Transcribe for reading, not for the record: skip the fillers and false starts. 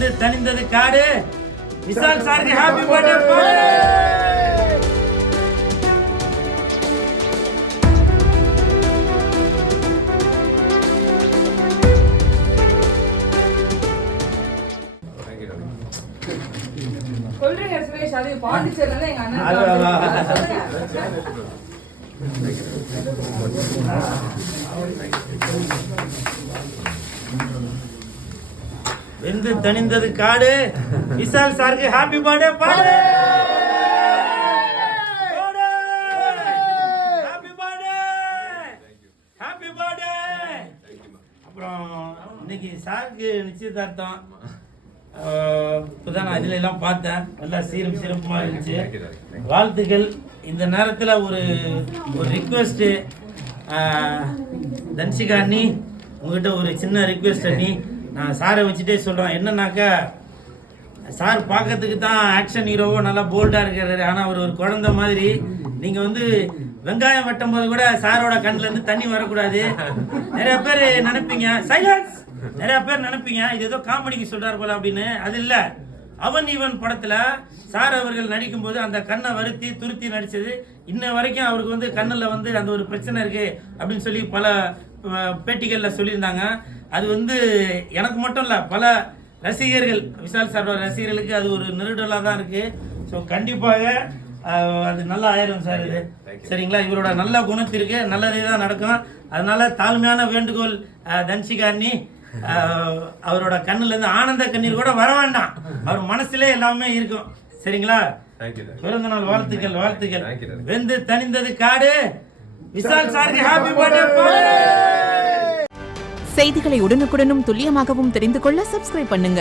வெந்து தணிந்தது காடு. விஷால் சாருக்கு ஹாப்பி பர்த்டே பாடு. சொல்றீங்க சுரேஷ், அது பாண்டிச்சேரியில எங்க அண்ணன் வெந்து தணிந்தது காடு. விஷால் சாருக்கு ஹாப்பி பர்த்டே பாடு. Happy birthday, happy birthday. அப்புறம் இன்னைக்கு சாருக்கு நிச்சயதார்த்தம். இப்போதான் நான் இதுல எல்லாம் பார்த்தேன், நல்லா சீரும் சிறப்புமா இருந்துச்சு. வாழ்த்துக்கள். இந்த நேரத்தில் ஒரு ரிக்வெஸ்ட்டு, தன்சிகா அண்ணி, உங்ககிட்ட ஒரு சின்ன ரிக்வெஸ்ட் அண்ணி. நான் சாரை வச்சுட்டே சொல்கிறேன். என்னன்னாக்கா, சார் பார்க்கறதுக்கு தான் ஆக்ஷன் ஹீரோவோ நல்லா போல்டாக இருக்கிறாரு. ஆனால் அவர் ஒரு குழந்தை மாதிரி. நீங்கள் வந்து வெங்காயம் வெட்டும் போது கூட சாரோட கண்ணிலேருந்து தண்ணி வரக்கூடாது. நிறைய பேர் நினைப்பீங்க, சைலன்ஸ், நிறைய பேர் நினைப்பீங்க இது ஏதோ காமெடிக்கு சொல்கிறார் போல அப்படின்னு. அது இல்லை, அவன் இவன் படத்தில் சார் அவர்கள் நடிக்கும்போது அந்த கண்ணை வருத்தி துருத்தி நடித்தது இன்ன வரைக்கும் அவருக்கு வந்து கண்ணில் வந்து அந்த ஒரு பிரச்சனை இருக்குது அப்படின்னு சொல்லி பல பேட்டிகளில் சொல்லியிருந்தாங்க. அது வந்து எனக்கு மட்டும் இல்லை, பல ரசிகர்கள், விஷால் சாரோட ரசிகர்களுக்கு அது ஒரு நெருடலாக தான் இருக்குது. ஸோ கண்டிப்பாக அது நல்லா ஆயிரும் சார் இது. சரிங்களா? இவரோட நல்ல குணத்திற்கு நல்லதே தான் நடக்கும். அதனால தாழ்மையான வேண்டுகோள் தன்சிகா அண்ணி, அவரோட கண்ணுல இருந்து ஆனந்த கண்ணீர் கூட வர வேண்டாம், அவர் மனசுல எல்லாமே இருக்கும். சரிங்களா? பிறந்த நாள் வாழ்த்துக்கள், வாழ்த்துக்கள். வெந்து தணிந்தது காடு. விஷால் சாருக்கு ஹாப்பி பர்த்டே. செய்திகளை உடனுக்குடனும் துல்லியமாகவும் தெரிந்து கொள்ள சப்ஸ்கிரைப் பண்ணுங்க.